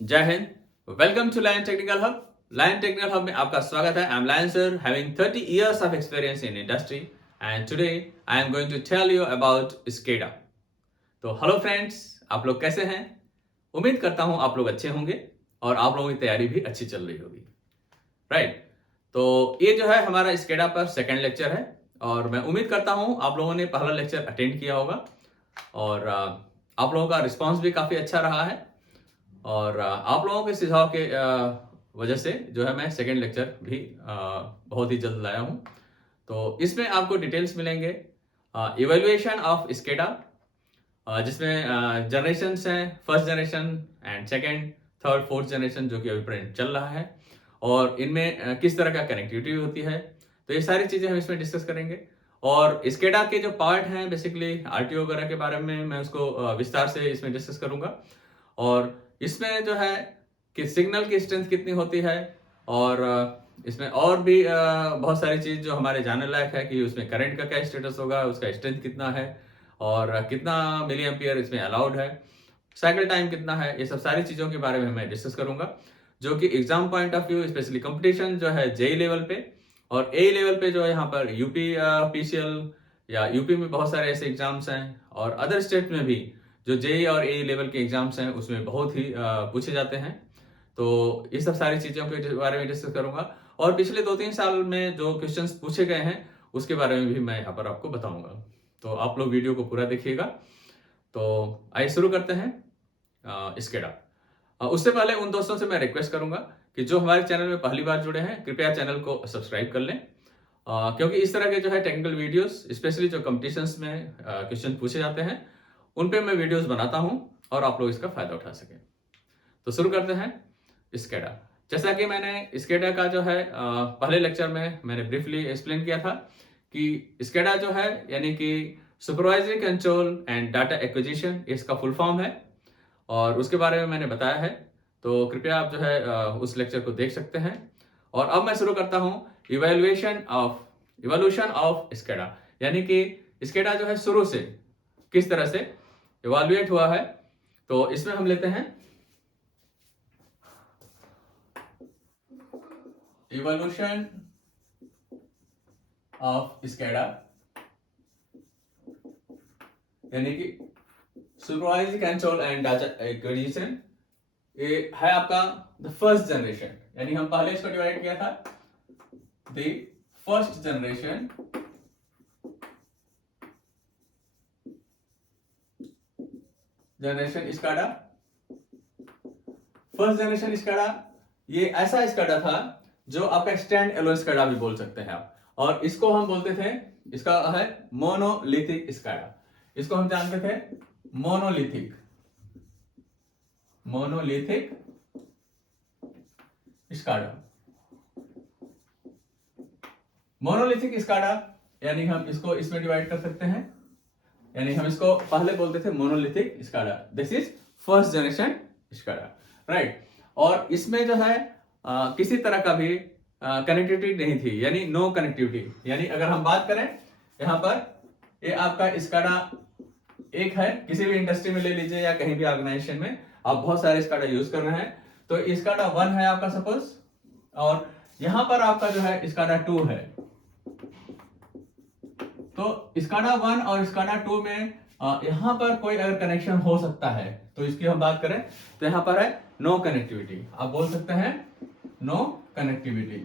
जय हिंद। Welcome to Lion Technical Hub. Lion Technical Hub में आपका स्वागत है। I am Lion sir, having 30 years of experience in industry and today I am going to tell you about SCADA। तो hello friends, आप लोग कैसे हैं? उम्मीद करता हूं आप लोग अच्छे होंगे और आप लोगों की तैयारी भी अच्छी चल रही होगी, राइट? तो ये जो है हमारा SCADA पर सेकेंड लेक्चर है और मैं उम्मीद करता हूं आप लोगों ने पहला लेक्चर अटेंड किया होगा और आप लोगों का रिस्पॉन्स भी काफ़ी अच्छा रहा है और आप लोगों के सुझाव के वजह से जो है मैं सेकेंड लेक्चर भी बहुत ही जल्द लाया हूँ। तो इसमें आपको डिटेल्स मिलेंगे इवेल्युएशन ऑफ स्केडा, जिसमें जनरेशन्स हैं, first generation and second, third, fourth generation जो कि अभी प्रेजेंट चल रहा है और इनमें किस तरह का कनेक्टिविटी होती है। तो ये सारी चीज़ें हम इसमें डिस्कस करेंगे और स्केडा के जो पार्ट हैं बेसिकली आरटीओ वगैरह के बारे में मैं उसको विस्तार से इसमें डिस्कस करूंगा और इसमें जो है कि सिग्नल की स्ट्रेंथ कितनी होती है और इसमें और भी बहुत सारी चीज़ जो हमारे जानने लायक है कि उसमें करंट का क्या स्टेटस होगा, उसका स्ट्रेंथ कितना है और कितना मिली एम्पियर इसमें अलाउड है, साइकिल टाइम कितना है, ये सब सारी चीज़ों के बारे में मैं डिस्कस करूंगा जो कि exam point of view specially competition जो है जेई लेवल पे और ए लेवल पे जो है यहाँ पर यूपी पीसीएल या यूपी में बहुत सारे ऐसे एग्जाम्स हैं और अदर स्टेट में भी जो जेई और ए लेवल के एग्जाम्स हैं उसमें बहुत ही पूछे जाते हैं। तो ये सब सारी चीज़ों के बारे में डिस्कस करूंगा और पिछले 2-3 साल में जो क्वेश्चंस पूछे गए हैं उसके बारे में भी मैं यहाँ पर आपको बताऊंगा। तो आप लोग वीडियो को पूरा देखिएगा। तो आइए शुरू करते हैं स्केडा। उससे पहले उन दोस्तों से मैं रिक्वेस्ट करूंगा कि जो हमारे चैनल में पहली बार जुड़े हैं कृपया चैनल को सब्सक्राइब कर लें, क्योंकि इस तरह के जो है टेक्निकल वीडियोस स्पेशली जो कॉम्पिटिशन्स में क्वेश्चन पूछे जाते हैं उन पे मैं वीडियोस बनाता हूं और आप लोग इसका फायदा उठा सकें। तो शुरू करते हैं स्केडा। जैसा कि मैंने स्केडा का जो है पहले लेक्चर में मैंने ब्रीफली एक्सप्लेन किया था कि स्केडा जो है यानी कि supervisory control and data acquisition, इसका फुल फॉर्म है और उसके बारे में मैंने बताया है। तो कृपया आप जो है उस लेक्चर को देख सकते हैं। और अब मैं शुरू करता हूं इवोल्यूशन ऑफ स्केडा, यानी कि स्केडा जो है शुरू से किस तरह से इवॉल्युएट हुआ है। तो इसमें हम लेते हैं इवोल्यूशन ऑफ स्केडा, यानी कि supervisory control and data acquisition. ये है आपका द फर्स्ट जनरेशन, यानी हम पहले इसको डिवाइड किया था the first generation SCADA. First generation SCADA ये ऐसा स्काडा था जो आपका स्टैंड एलोन स्काडा भी बोल सकते हैं आप, और इसको हम बोलते थे, इसका है मोनोलिथिक स्काडा। इसको हम जानते थे मोनोलिथिक स्काडा। मोनोलिथिक स्काडा यानी हम इसको इसमें डिवाइड कर सकते हैं, यानी हम इसको पहले बोलते थे monolithic SCADA, this is first generation SCADA, right. और इसमें जो है किसी तरह का भी कनेक्टिविटी नहीं थी, यानी नो कनेक्टिविटी। यानी अगर हम बात करें यहाँ पर, ये आपका स्काडा एक है, किसी भी इंडस्ट्री में ले लीजिए या कहीं भी ऑर्गेनाइजेशन में आप बहुत सारे स्काडा यूज कर रहे हैं। तो स्काडा 1 है आपका सपोज, और यहां पर आपका जो है स्काडा 2 है। तो स्काडा 1 और स्काडा 2 में यहां पर कोई अगर कनेक्शन हो सकता है तो इसकी हम बात करें तो यहां पर है नो कनेक्टिविटी। आप बोल सकते हैं नो कनेक्टिविटी।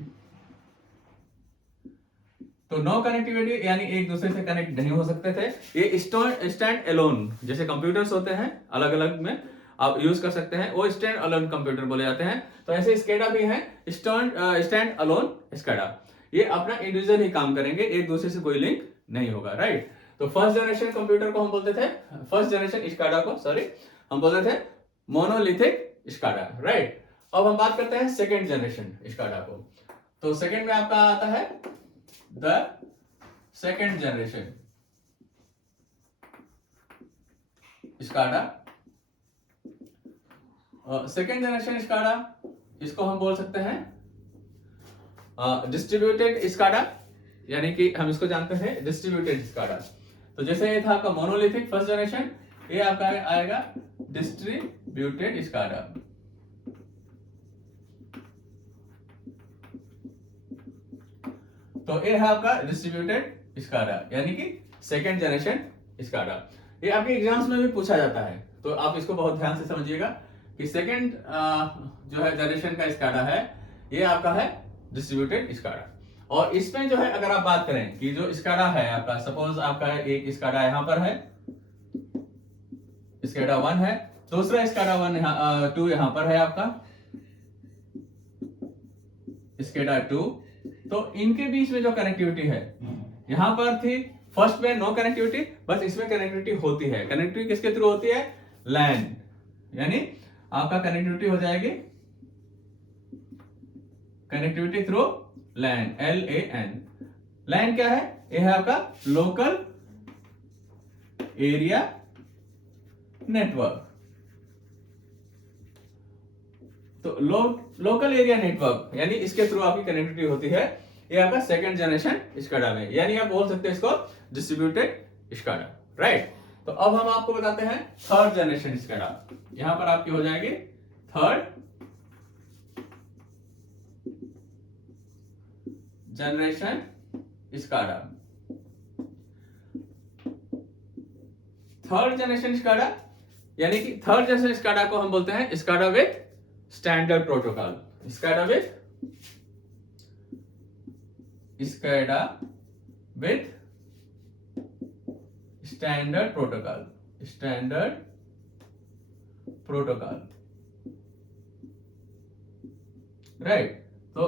तो नो कनेक्टिविटी यानी एक दूसरे से कनेक्ट नहीं हो सकते थे। ये स्टैंड एलोन, जैसे कंप्यूटर्स होते हैं अलग अलग में आप यूज कर सकते हैं, वो स्टैंड अलोन कंप्यूटर बोले जाते हैं। तो ऐसे स्केडा भी है स्टैंड अलोन स्केडा। ये अपना इंडिविजुअल ही काम करेंगे, एक दूसरे से कोई लिंक नहीं होगा, राइट। तो फर्स्ट जनरेशन कंप्यूटर को हम बोलते थे, फर्स्ट जनरेशन स्काडा को सॉरी हम बोलते थे मोनोलिथिक स्काडा, राइट। अब हम बात करते हैं सेकेंड जनरेशन स्काडा को। तो सेकेंड में आपका आता है the second generation SCADA. Second generation SCADA, इसको हम बोल सकते हैं डिस्ट्रीब्यूटेड स्काडा, यानी कि हम इसको जानते हैं डिस्ट्रीब्यूटेड स्काडा। तो जैसे ये था आपका मोनोलिथिक फर्स्ट जनरेशन, ये आपका आएगा डिस्ट्रीब्यूटेड स्काडा। तो ये है आपका डिस्ट्रीब्यूटेड स्काडा यानी कि सेकेंड जनरेशन स्काडा। ये आपके एग्जाम्स में भी पूछा जाता है, तो आप इसको बहुत ध्यान से समझिएगा कि सेकेंड जो है जनरेशन का स्काडा है ये आपका है डिस्ट्रीब्यूटेड स्काडा। और इसमें जो है अगर आप बात करें कि जो स्काडा है आपका, सपोज आपका एक स्काडा यहां पर है, स्काडा 1 है, दूसरा स्काडा 2 यहां पर है आपका, स्काडा 2। तो इनके बीच में जो कनेक्टिविटी है यहां पर थी, फर्स्ट में नो कनेक्टिविटी, बस इसमें कनेक्टिविटी होती है। कनेक्टिविटी किसके थ्रू होती है? लैन, यानी आपका कनेक्टिविटी हो जाएगी कनेक्टिविटी थ्रू लैन, LAN। लैन क्या है? यह है आपका लोकल एरिया नेटवर्क। तो लोकल एरिया नेटवर्क यानी इसके थ्रू आपकी कनेक्टिविटी होती है। ये आपका सेकंड जनरेशन स्काडा में, यानी आप बोल सकते हैं इसको डिस्ट्रीब्यूटेड स्काडा, राइट। तो अब हम आपको बताते हैं थर्ड जनरेशन स्काडा। यहां पर आपकी हो जाएगी third generation SCADA. Third generation SCADA यानी कि थर्ड जनरेशन स्काडा को हम बोलते हैं SCADA with standard protocol. SCADA with standard protocol, right. तो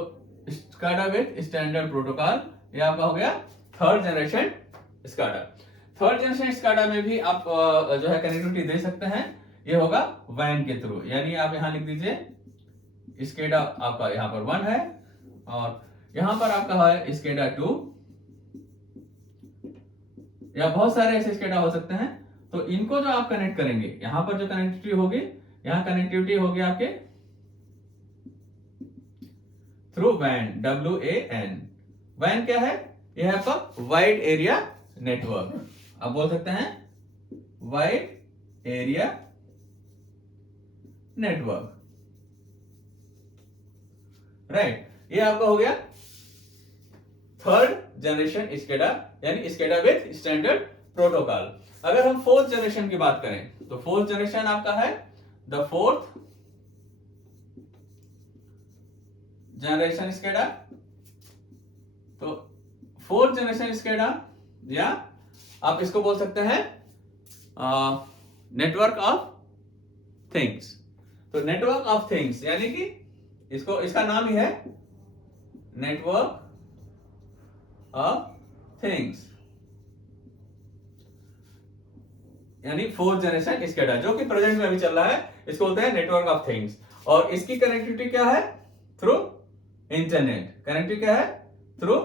स्काडा विथ स्टैंडर्ड प्रोटोकॉल ये आपका हो गया third generation SCADA. Third generation SCADA में भी आप जो है कनेक्टिविटी दे सकते हैं, ये होगा वैन के थ्रू। यानी आप यहां लिख दीजिए स्काडा आपका यहां पर 1 है और यहां पर आपका है स्काडा 2, या बहुत सारे ऐसे स्काडा हो सकते हैं। तो इनको जो आप कनेक्ट करेंगे, यहां पर जो कनेक्टिविटी होगी, यहां कनेक्टिविटी होगी आपके थ्रू वैन, WAN। वैन क्या है? यह है आपका वाइड एरिया नेटवर्क। आप बोल सकते हैं वाइड एरिया नेटवर्क, राइट। ये आपका हो गया थर्ड जनरेशन स्काडा यानी स्काडा विथ स्टैंडर्ड प्रोटोकॉल। अगर हम फोर्थ जनरेशन की बात करें तो फोर्थ जनरेशन आपका है द फोर्थ जनरेशन स्काडा। तो फोर्थ जनरेशन स्काडा या आप इसको बोल सकते हैं नेटवर्क ऑफ थिंग्स। तो नेटवर्क ऑफ थिंग्स यानी कि इसका नाम ही है नेटवर्क ऑफ थिंग्स, यानी फोर्थ जनरेशन स्काडा जो कि प्रेजेंट में अभी चल रहा है, इसको बोलते हैं नेटवर्क ऑफ थिंग्स। और इसकी कनेक्टिविटी क्या है? Through internet. कनेक्टिविटी क्या है? Through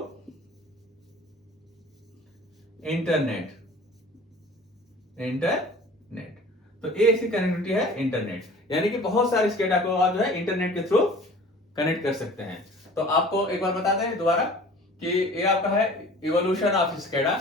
internet. तो ये इसकी कनेक्टिविटी है इंटरनेट, यानी कि बहुत सारे स्काडा को आप जो है इंटरनेट के थ्रू कनेक्ट कर सकते हैं। तो आपको एक बार बताते हैं दोबारा कि ये आपका है इवोल्यूशन ऑफ स्काडा।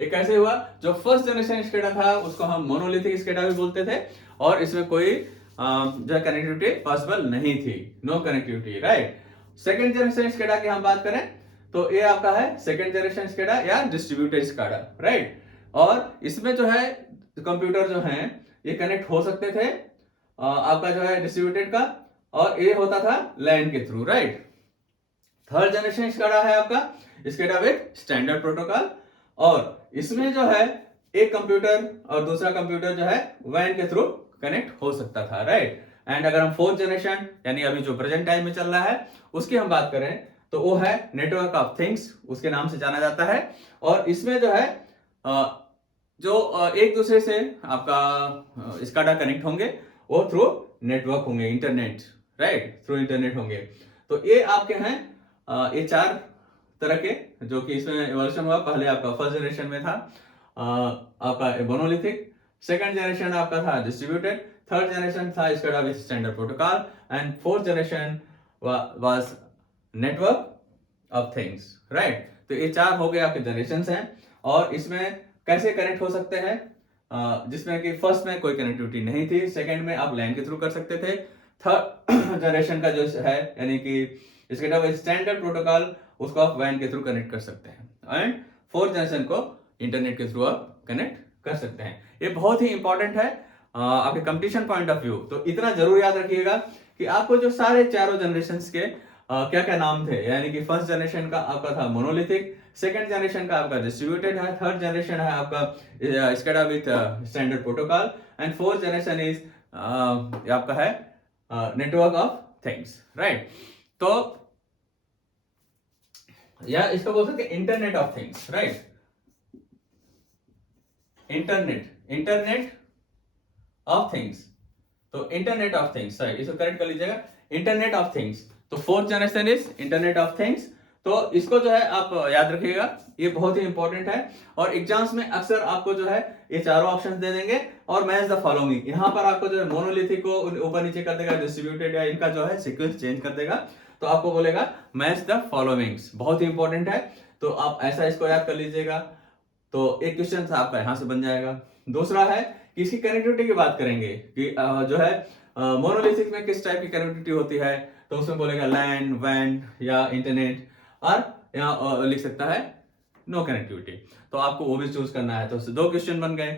ये कैसे हुआ? जो फर्स्ट जनरेशन स्काडा था उसको हम मोनोलिथिक स्काडा भी बोलते थे और इसमें कोई जो है कनेक्टिविटी पॉसिबल नहीं थी, no connectivity, right. Second generation SCADA की हम बात करें तो ये आपका है सेकंड जनरेशन स्काडा या डिस्ट्रीब्यूटेड स्काडा, राइट। और इसमें जो है कंप्यूटर जो है ये कनेक्ट हो सकते थे आपका जो है डिस्ट्रीब्यूटेड का, और ये होता था लैन के through, right. Third generation SCADA है आपका स्काडा विथ स्टैंडर्ड प्रोटोकॉल, और इसमें जो है एक कंप्यूटर और दूसरा कंप्यूटर जो है वैन के थ्रू कनेक्ट हो सकता था, राइट। एंड अगर हम फोर्थ जनरेशन यानी अभी जो प्रेजेंट टाइम में चल रहा है उसकी हम बात करें तो वो है नेटवर्क ऑफ थिंग्स, उसके नाम से जाना जाता है। और इसमें जो है जो एक दूसरे से आपका स्काडा कनेक्ट होंगे वो थ्रू नेटवर्क होंगे, इंटरनेट, राइट, थ्रू इंटरनेट होंगे। तो ये आपके हैं ये चार तरह के जो कि इसमें इवोल्यूशन हुआ। पहले आपका फर्स्ट जनरेशन में था आपका मोनोलिथिक, सेकंड जनरेशन आपका था डिस्ट्रीब्यूटेड, थर्ड जनरेशन था SCADA with standard protocol, and fourth generation was network of things, right. तो ये चार हो गए आपके जनरेशंस हैं। और इसमें कैसे कनेक्ट हो सकते हैं जिसमें कि फर्स्ट में कोई कनेक्टिविटी नहीं थी, सेकंड में आप लैन के थ्रू कर सकते थे, थर्ड जनरेशन का जो है यानी कि SCADA विद स्टैंडर्ड प्रोटोकॉल उसको आप WAN के थ्रू कनेक्ट कर सकते हैं एंड फोर्थ जनरेशन को इंटरनेट के थ्रू आप कनेक्ट कर सकते हैं। ये बहुत ही इंपॉर्टेंट है आपके कंपटीशन पॉइंट ऑफ व्यू। तो इतना जरूर याद रखिएगा कि आपको जो सारे चारों जनरेशन के क्या क्या नाम थे, यानी कि फर्स्ट जनरेशन का आपका था मोनोलिथिक, सेकंड जनरेशन का आपका डिस्ट्रीब्यूटेड है, थर्ड जनरेशन है आपका SCADA with standard protocol and fourth generation is आपका है नेटवर्क ऑफ थिंग्स, राइट। तो या इसको बोल सकते हैं internet of things, right. Internet of things, तो इंटरनेट ऑफ थिंग्स, राइट, इसको करेक्ट कर लीजिएगा, इंटरनेट ऑफ थिंग्स। तो fourth generation is internet of things. तो इसको जो है आप याद रखिएगा, ये बहुत ही इंपॉर्टेंट है और एग्जाम्स में अक्सर आपको जो है ये चारों ऑप्शंस दे देंगे और मैच द फॉलोइंग, यहाँ पर आपको जो है मोनोलिथिक को ऊपर नीचे कर देगा, डिस्ट्रीब्यूटेड या इनका जो है सीक्वेंस चेंज कर देगा, तो आपको बोलेगा मैच द फॉलोइंग्स, बहुत ही इंपॉर्टेंट है। तो आप ऐसा इसको याद कर लीजिएगा। तो एक क्वेश्चन आपका यहां से बन जाएगा। दूसरा है कि इसकी कनेक्टिविटी की बात करेंगे कि जो है मोनोलिथिक में किस टाइप की कनेक्टिविटी होती है, तो उसमें बोलेगा लैन, वैन या इंटरनेट, और यहाँ लिख सकता है नो कनेक्टिविटी, तो आपको वो भी चूज करना है। तो दो क्वेश्चन बन गए।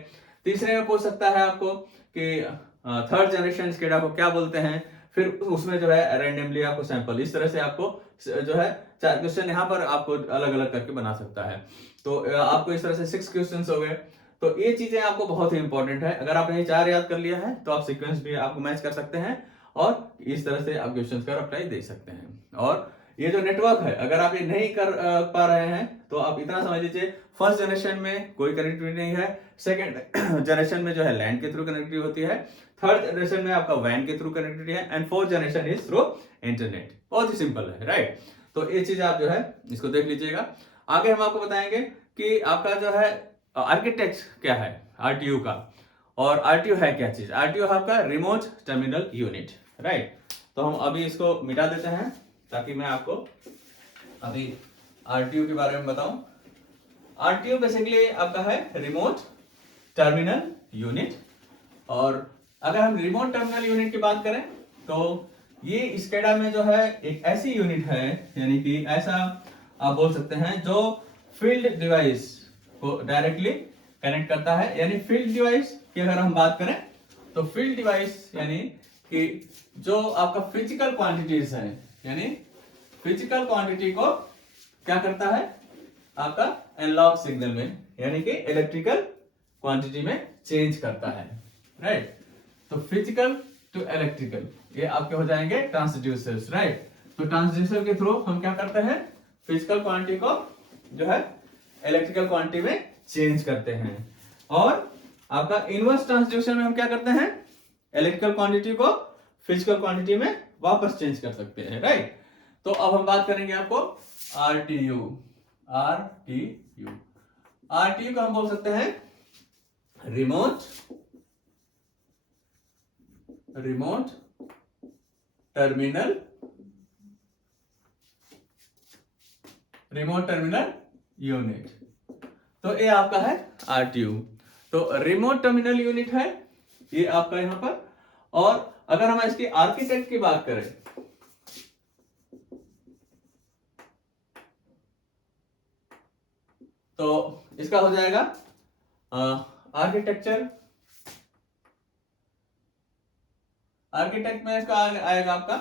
तीसरे में पूछ सकता है आपको कि थर्ड जनरेशन SCADA को क्या बोलते हैं, फिर उसमें जो है रैंडमली आपको सैंपल, इस तरह से आपको जो है चार क्वेश्चन यहाँ पर आपको अलग अलग करके बना सकता है। तो आपको इस तरह से 6 क्वेश्चंस हो गए। तो ये चीजें आपको बहुत ही इंपॉर्टेंट है, अगर आपने ये 4 याद कर लिया है तो आप सीक्वेंस भी आपको मैच कर सकते हैं और इस तरह से आप क्वेश्चंस का रिप्लाई दे सकते हैं। और ये जो नेटवर्क है, अगर आप ये नहीं कर पा रहे हैं तो आप इतना समझ लीजिए, फर्स्ट जनरेशन में कोई कनेक्टिविटी नहीं है, सेकंड जनरेशन में जो है लैंड के थ्रू कनेक्टिविटी होती है, थर्ड जनरेशन में आपका वैन के थ्रू कनेक्टिविटी है and fourth generation is through internet. बहुत ही सिंपल है, राइट। तो ये चीज आप जो है इसको देख लीजिएगा। आगे हम आपको बताएंगे कि आपका जो है आर्किटेक्ट क्या है RTU का, और RTU है क्या चीज। RTU है आपका रिमोट टर्मिनल यूनिट, राइट। तो हम अभी इसको मिटा देते हैं ताकि मैं आपको अभी RTU के बारे में बताऊं। RTU बेसिकली आपका है रिमोट टर्मिनल यूनिट, और अगर हम रिमोट टर्मिनल यूनिट की बात करें तो ये SCADA में जो है एक ऐसी यूनिट है, यानी कि ऐसा आप बोल सकते हैं जो फील्ड डिवाइस को डायरेक्टली कनेक्ट करता है। यानी फील्ड डिवाइस की अगर हम बात करें तो फील्ड डिवाइस यानी कि जो आपका फिजिकल क्वांटिटीज है, यानी फिजिकल क्वांटिटी को क्या करता है आपका एनालॉग सिग्नल में, यानी कि इलेक्ट्रिकल क्वांटिटी में चेंज करता है, राइट। तो फिजिकल टू इलेक्ट्रिकल ये आपके हो जाएंगे ट्रांसड्यूसर्स, राइट। तो ट्रांसड्यूसर के थ्रू हम क्या करते हैं, फिजिकल क्वांटिटी को जो है इलेक्ट्रिकल क्वांटिटी में चेंज करते हैं। और आपका इनवर्स ट्रांसड्यूसर में हम क्या करते हैं, इलेक्ट्रिकल क्वांटिटी को फिजिकल क्वांटिटी में वापस चेंज कर सकते हैं, राइट। तो अब हम बात करेंगे आपको RTU को हम बोल सकते हैं रिमोट टर्मिनल यूनिट। तो ये आपका है RTU। तो रिमोट टर्मिनल यूनिट है ये आपका यहां पर। और अगर हम इसके आर्किटेक्ट की बात करें तो इसका हो जाएगा आर्किटेक्ट में इसका आएगा आपका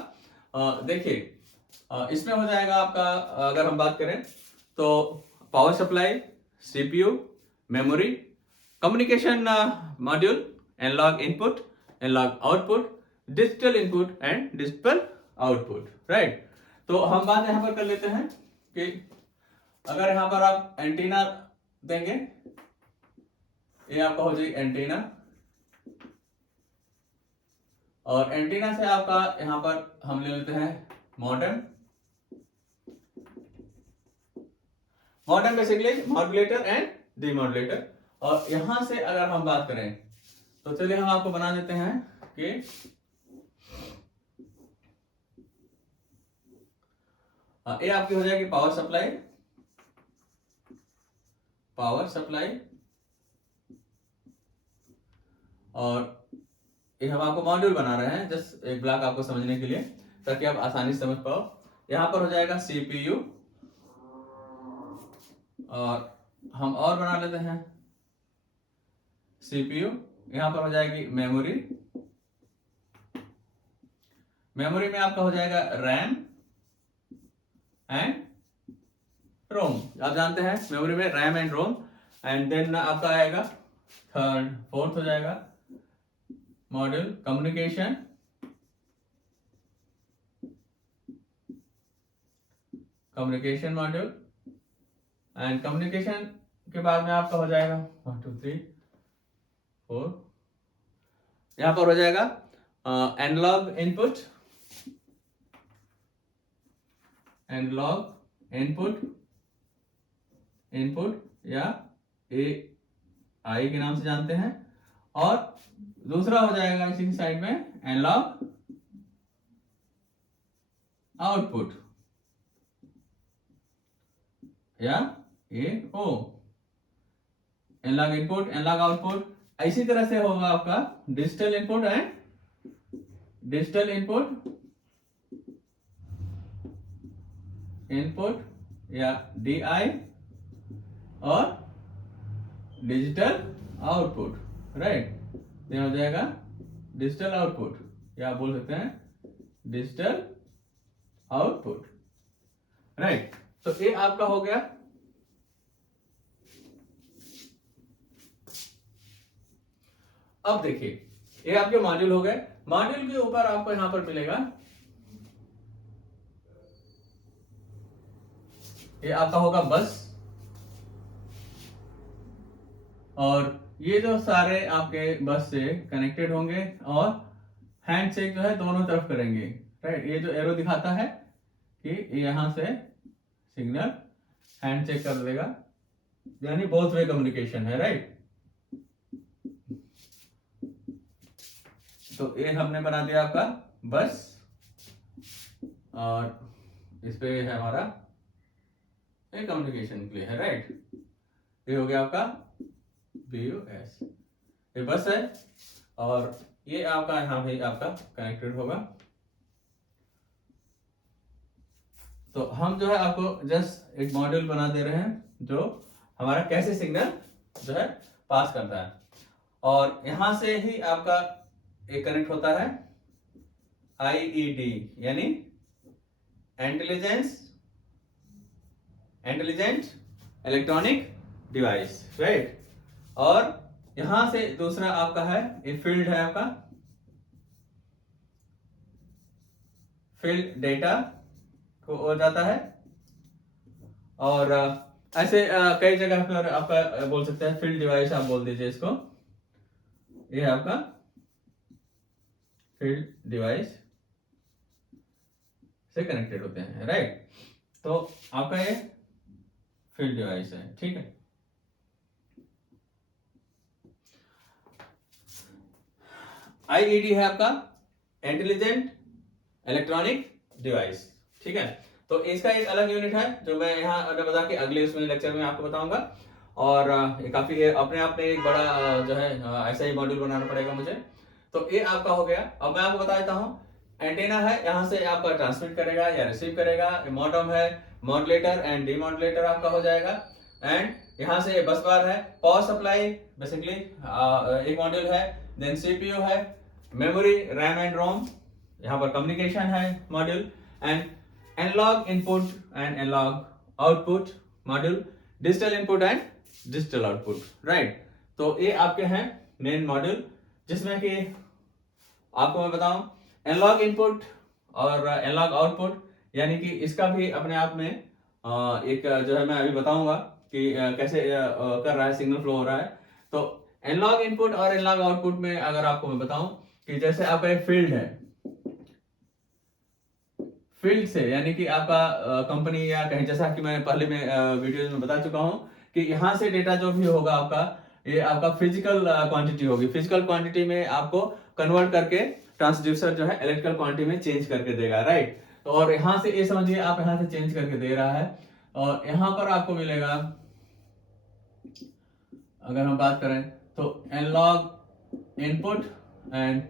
देखिए इसमें हो जाएगा आपका, अगर हम बात करें तो power supply, CPU, memory, communication module, analog input, analog output, digital input and digital output, right. तो हम बात यहां पर कर लेते हैं कि अगर यहां पर आप एंटीना देंगे, ये आपका हो जाएगी एंटीना, और एंटीना से आपका यहां पर हम ले लेते हैं modem basically modulator and demodulator. और यहां से अगर हम बात करें तो चलिए हम आपको बना देते हैं कि ये आपकी हो जाएगी पावर सप्लाई, और ये हम आपको मॉड्यूल बना रहे हैं, जस्ट एक ब्लॉक आपको समझने के लिए ताकि आप आसानी से समझ पाओ। यहाँ पर हो जाएगा CPU, और हम और बना लेते हैं CPU। यहाँ पर हो जाएगी मेमोरी, मेमोरी में आपका हो जाएगा रैम एंड रोम। आप जानते हैं मेमोरी में RAM and ROM. And then आपका आएगा थर्ड, फोर्थ हो जाएगा module communication, communication module. And communication के बाद में आपका हो जाएगा 1 2 3 4, यहां पर हो जाएगा एनालॉग इनपुट, एनालॉग इनपुट या AI के नाम से जानते हैं। और दूसरा हो जाएगा इसी की साइड में एनालॉग आउटपुट या AO, analog input, analog output. इसी तरह से होगा आपका digital input and digital input या DI और डिजिटल आउटपुट, राइट। ये हो जाएगा डिजिटल आउटपुट या आप बोल सकते हैं डिजिटल आउटपुट, राइट। तो ये आपका हो गया। अब देखिए ये आपके मॉड्यूल हो गए। मॉड्यूल के ऊपर आपको यहां पर मिलेगा, ये आपका होगा बस, और ये जो सारे आपके बस से कनेक्टेड होंगे और हैंड शेक जो है दोनों तरफ करेंगे, राइट। ये जो एरो दिखाता है कि यहां से सिग्नल हैंड शेक कर देगा, यानी बोथ वे कम्युनिकेशन है, राइट। तो ये हमने बना दिया आपका बस, और इस पे है हमारा ये कम्युनिकेशन के लिए है, राइट। ये हो गया आपका BUS, ये बस है, और ये आपका यहाँ भी आपका कनेक्टेड होगा। तो हम जो है आपको जस्ट एक मॉड्यूल बना दे रहे हैं जो हमारा कैसे सिग्नल जो है पास करता है, और यहां से ही आपका एक कनेक्ट होता है IED यानी इंटेलिजेंट इलेक्ट्रॉनिक डिवाइस, राइट। और यहां से दूसरा आपका है ये फील्ड है, आपका फील्ड डेटा को हो जाता है। और ऐसे कई जगह पर आपका बोल सकते हैं फील्ड डिवाइस, आप बोल दीजिए इसको, ये है आपका फील्ड डिवाइस से कनेक्टेड होते हैं, राइट। तो आपका ये फील्ड डिवाइस है, ठीक है। IED है आपका इंटेलिजेंट इलेक्ट्रॉनिक डिवाइस, ठीक है। तो इसका एक अलग यूनिट है जो मैं यहाँ बता के अगले उसमें लेक्चर में आपको बताऊंगा। और ये काफी अपने आप में एक बड़ा जो है ऐसा ही मॉड्यूल बनाना पड़ेगा मुझे। तो ये आपका हो गया। अब मैं आपको बता देता हूँ, एंटेना है, यहाँ से आपका ट्रांसमिट करेगा या रिसीव करेगा। मॉडम है, मॉड्यूलेटर एंड डीमॉड्यूलेटर आपका हो जाएगा। एंड यहाँ से बस बार है, पावर सप्लाई बेसिकली एक मॉड्यूल है, देन CPU है, मेमोरी रैम एंड रोम, यहाँ पर कम्युनिकेशन है module, and analog input and analog output module, digital input and digital output, right. तो ये आपके हैं मेन मॉड्यूल, जिसमें कि आपको मैं बताऊं एनालॉग इनपुट और एनालॉग आउटपुट, यानी कि इसका भी अपने आप में एक जो है मैं अभी बताऊंगा कि कैसे कर रहा है, सिग्नल फ्लो हो रहा है। तो एनालॉग इनपुट और एनालॉग आउटपुट में अगर आपको मैं बताऊं कि जैसे आपका एक फील्ड है, फील्ड से यानी कि आपका कंपनी या कहीं, जैसा कि मैं पहले में वीडियो में बता चुका हूं कि यहाँ से डेटा जो भी होगा आपका, ये आपका फिजिकल क्वांटिटी होगी। फिजिकल क्वांटिटी में आपको कन्वर्ट करके ट्रांसड्यूसर जो है इलेक्ट्रिकल क्वांटिटी में चेंज करके देगा, राइट। तो और यहाँ से ये समझिए आप यहाँ से चेंज करके दे रहा है, और यहाँ पर आपको मिलेगा, अगर हम बात करें तो analog input and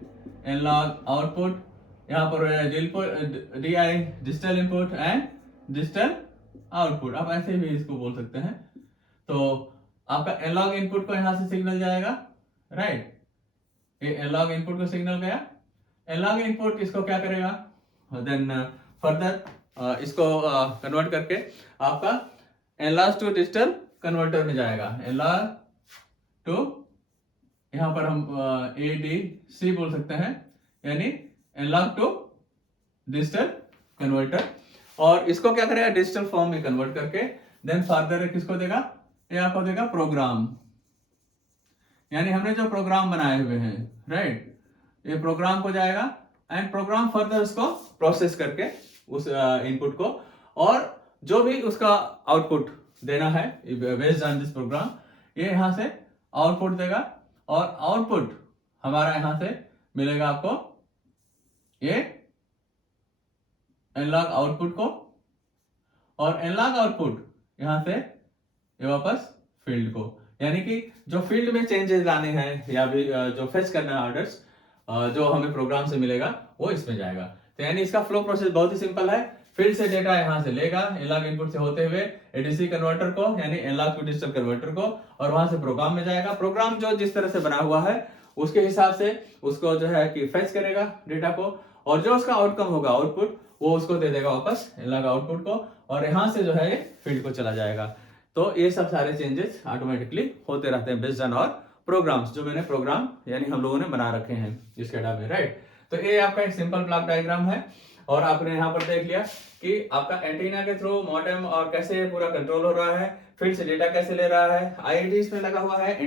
analog output, यहाँ पर DI digital input and digital output, आप ऐसे भी इसको बोल सकते हैं। तो आपका एनालॉग इनपुट को यहाँ से सिग्नल जाएगा, राइट, ये एनालॉग इनपुट को सिग्नल गया। एनालॉग इनपुट इसको क्या करेगा, देन फर्दर इसको कन्वर्ट करके आपका एनालॉग टू डिजिटल कन्वर्टर में जाएगा। एनालॉग टू, यहाँ पर हम ADC बोल सकते हैं, यानी एनालॉग टू डिजिटल कन्वर्टर। और इसको क्या करेगा, डिजिटल फॉर्म में कन्वर्ट करके देन फर्दर किसको देगा, ये आपको देगा प्रोग्राम, यानी हमने जो प्रोग्राम बनाए हुए हैं, राइट, ये प्रोग्राम को जाएगा एंड प्रोग्राम फर्दर उसको प्रोसेस करके उस इनपुट को, और जो भी उसका आउटपुट देना है बेस्ड ऑन दिस प्रोग्राम, ये यहाँ से आउटपुट देगा। और आउटपुट हमारा यहाँ से मिलेगा आपको ये एनालॉग आउटपुट को, और एनालॉग आउटपुट यहाँ से ये वापस फील्ड को, यानी कि जो फील्ड में चेंजेस लाने हैं या भी जो फेच करना है ऑर्डर्स जो हमें प्रोग्राम से मिलेगा वो इसमें जाएगा। तो यानी इसका फ्लो प्रोसेस बहुत ही सिंपल है। फील्ड से डेटा यहाँ से लेगा एनालॉग इनपुट से होते हुए ADC कन्वर्टर को, यानी एनालॉग टू डिजिटल कन्वर्टर को, और वहां से प्रोग्राम में जाएगा। प्रोग्राम जो जिस तरह से बना हुआ है उसके हिसाब से उसको जो है कि फेच करेगा डेटा को, और जो उसका आउटकम होगा आउटपुट वो उसको दे देगा वापस एनालॉग आउटपुट को, और यहाँ से जो है फील्ड को चला जाएगा। तो ये सब सारे चेंजेस ऑटोमेटिकली होते रहते हैं बेस्ड ऑन और प्रोग्राम्स, जो मैंने प्रोग्राम यानी हम लोगों ने बना रखे हैं इस SCADA में, राइट। तो ये आपका एक सिंपल ब्लॉक डायग्राम है, और आपने यहाँ पर देख लिया कि आपका एंटीना के थ्रू मॉडेम और कैसे पूरा कंट्रोल हो रहा है, फील्ड से डेटा कैसे ले रहा है। IIT इसमें लगा हुआ है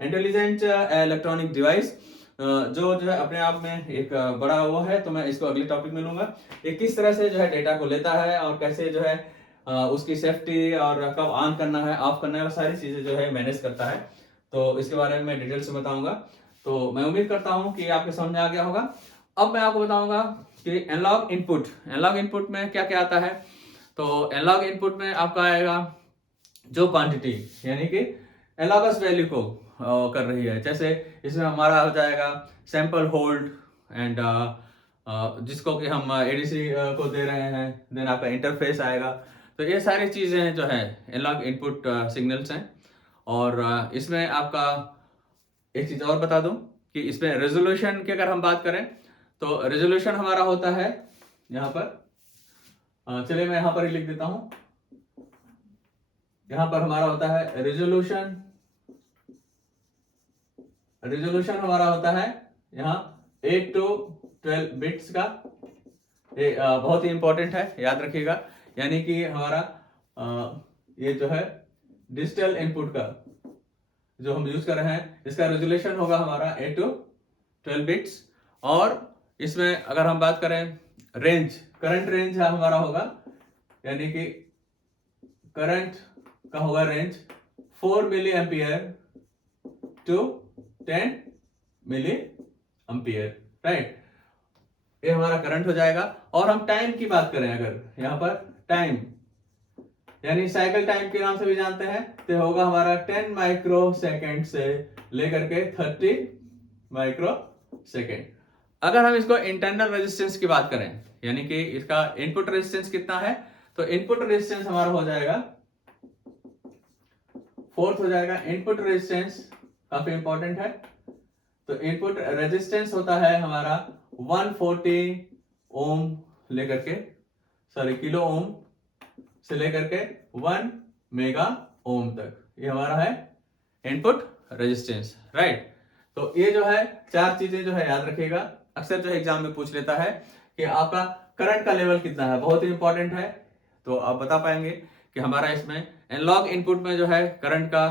इंटेलिजेंट इलेक्ट्रॉनिक डिवाइस, जो है अपने आप में एक बड़ा वो है। तो मैं इसको अगले टॉपिक में लूंगा, ये किस तरह से जो है डेटा को लेता है और कैसे जो है उसकी सेफ्टी और कब ऑन करना है ऑफ करना है, वो सारी चीजें जो है मैनेज करता है। तो इसके बारे में मैं डिटेल से बताऊंगा। तो मैं उम्मीद करता हूं कि आपके समझ में आ गया होगा। अब मैं आपको बताऊंगा कि एनालॉग इनपुट में क्या क्या आता है। तो एनालॉग इनपुट में आपका आएगा जो क्वांटिटी, यानी कि एनालॉगस वैल्यू को कर रही है। जैसे इसमें हमारा हो जाएगा सैंपल होल्ड एंड जिसको कि हम ADC को दे रहे हैं, देन आपका इंटरफेस आएगा। तो ये सारी चीजें जो है एनालॉग इनपुट सिग्नल्स हैं। और इसमें आपका एक चीज और बता दूं कि इसमें रेजोल्यूशन की अगर हम बात करें तो रेजोल्यूशन हमारा होता है यहाँ पर, चलिए मैं यहाँ पर ही लिख देता हूं। यहाँ पर हमारा होता है रेजोल्यूशन हमारा होता है यहाँ 8 to 12 बिट्स का। ये बहुत ही इंपॉर्टेंट है, याद रखिएगा। यानी कि हमारा ये जो है डिजिटल इनपुट का जो हम यूज कर रहे हैं, इसका रेजोल्यूशन होगा हमारा 8 to 12 बिट्स। और इसमें अगर हम बात करें करंट रेंज हमारा होगा, यानी कि करंट का होगा range 4 milliampere to 10 milliampere, right. ये हमारा करंट हो जाएगा। और हम टाइम की बात करें, अगर यहाँ पर टाइम यानी साइकिल टाइम के नाम से भी जानते हैं, तो होगा हमारा 10 माइक्रो सेकेंड से लेकर के 30 माइक्रो सेकेंड। अगर हम इसको इंटरनल रेजिस्टेंस की बात करें, यानी कि इसका इनपुट रेजिस्टेंस कितना है, तो इनपुट रेजिस्टेंस हमारा हो जाएगा फोर्थ हो जाएगा। इनपुट रेजिस्टेंस काफी इंपॉर्टेंट है। तो इनपुट रेजिस्टेंस होता है हमारा 140 ओम लेकर के किलो ओम से लेकर के 1 मेगा ओम तक, ये हमारा है इनपुट रेजिस्टेंस, राइट। तो ये जो है चार चीजें जो है याद रखिएगा। अक्सर जो है एग्जाम में पूछ लेता है कि आपका करंट का लेवल कितना है, बहुत ही इंपॉर्टेंट है। तो आप बता पाएंगे कि हमारा इसमें एनालॉग इनपुट में जो है करंट का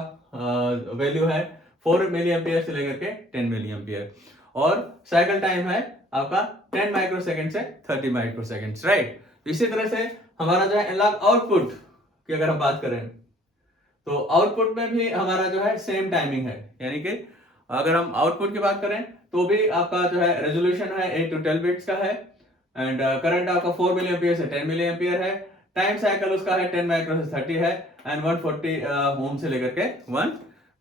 वैल्यू है 4 मिली एम्पियर से लेकर के 10 मिली एम्पियर, और साइकिल टाइम है आपका 10 माइक्रो सेकेंड से 30 माइक्रो सेकेंड, राइट। इसी तरह से हमारा जो है एनालॉग आउटपुट की अगर हम बात करें, तो आउटपुट में भी हमारा जो है सेम टाइमिंग है। यानी कि अगर हम आउटपुट की बात करें तो भी आपका जो है रेजोल्यूशन है 8 to 12 बिट्स का है, एंड करंट आपका 4 मिली एम्पियर से 10 मिली एम्पियर है। टाइम साइकिल उसका है 10 माइक्रो से 30 है, एंड 140 ओम से लेकर के 1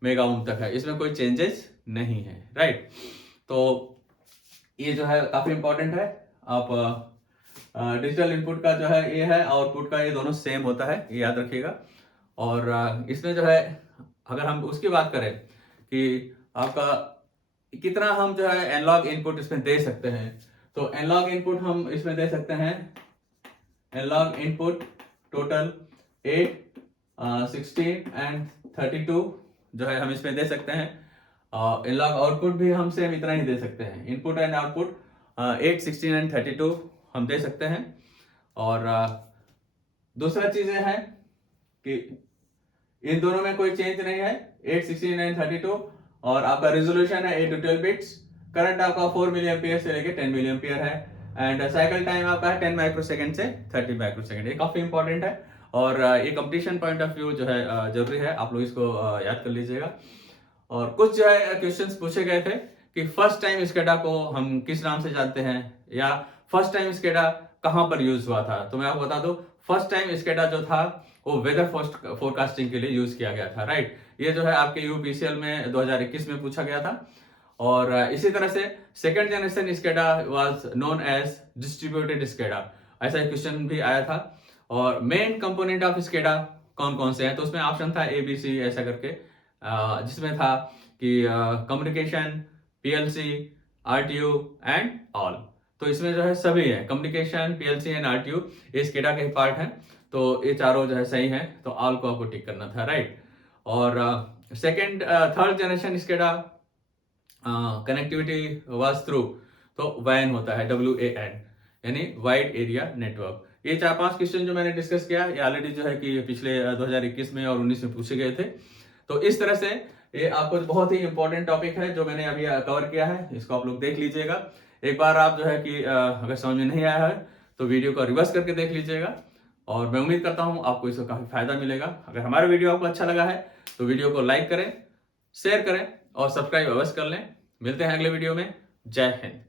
मेगा ओम तक है। इसमें कोई चेंजेस नहीं है, राइट। तो ये जो है काफ़ी इंपॉर्टेंट है। आप डिजिटल इनपुट का जो है ये है, आउटपुट का ये दोनों सेम होता है, ये याद रखिएगा। और इसमें जो है अगर हम उसकी बात करें कि आपका कितना हम जो है एनालॉग इनपुट इसमें दे सकते हैं, तो एनालॉग इनपुट हम इसमें दे सकते हैं, एनालॉग इनपुट टोटल 8, 16 एंड 32 जो है हम इसमें दे सकते हैं। एनालॉग आउटपुट भी हम सेम इतना ही दे सकते हैं, इनपुट एंड आउटपुट 8, 16 एंड 32 हम दे सकते हैं। और दूसरा चीज़ ये है कि इन दोनों में कोई चेंज नहीं है, 8, 16 एंड 32, और आपका रेजोल्यूशन है 8 to 12 बिट्स। करंट आपका 4 मिली एम्पियर से लेके 10 मिली एम्पियर है, एंड साइकिल टाइम आपका है 10 माइक्रोसेकंड से 30 माइक्रोसेकंड। ये काफ़ी इंपॉर्टेंट है, और ये कंपटीशन पॉइंट ऑफ व्यू जो है जरूरी है, आप लोग इसको याद कर लीजिएगा। और कुछ जो है क्वेश्चंस पूछे गए थे कि फर्स्ट टाइम स्केडा को हम किस नाम से जानते हैं, या फर्स्ट टाइम स्केडा कहाँ पर यूज हुआ था। तो मैं आपको बता दूं, फर्स्ट टाइम स्केडा जो था वो वेदर फोरकास्टिंग के लिए यूज किया गया था, राइट। ये जो है आपके यूपीसीएल में 2021 में पूछा गया था। और इसी तरह से second generation SCADA was known as distributed SCADA, ऐसा एक क्वेश्चन भी आया था। और मेन कंपोनेंट ऑफ स्केडा कौन कौन से हैं, तो उसमें ऑप्शन था ABC ऐसा करके, जिसमें था कि communication, PLC, RTU and all. तो इसमें जो है सभी है, कम्युनिकेशन, PLC एंड RTU, ये स्केडा के पार्ट हैं। तो ये चारों जो है सही हैं, तो ऑल को आपको टिक करना था, राइट। और third generation SCADA connectivity was through, तो WAN होता है, WAN, यानी वाइड एरिया नेटवर्क। ये 4-5 क्वेश्चन जो मैंने डिस्कस किया, ये ऑलरेडी जो है कि पिछले 2021 में और 19 में पूछे गए थे। तो इस तरह से ये आपको बहुत ही इंपॉर्टेंट टॉपिक है जो मैंने अभी कवर किया है, इसको आप लोग देख लीजिएगा। एक बार आप जो है कि अगर समझ में नहीं आया है तो वीडियो को रिवर्स करके देख लीजिएगा, और मैं उम्मीद करता हूँ आपको इसका काफ़ी फायदा मिलेगा। अगर हमारा वीडियो आपको अच्छा लगा है तो वीडियो को लाइक करें, शेयर करें और सब्सक्राइब अवश्य कर लें। मिलते हैं अगले वीडियो में। जय हिंद।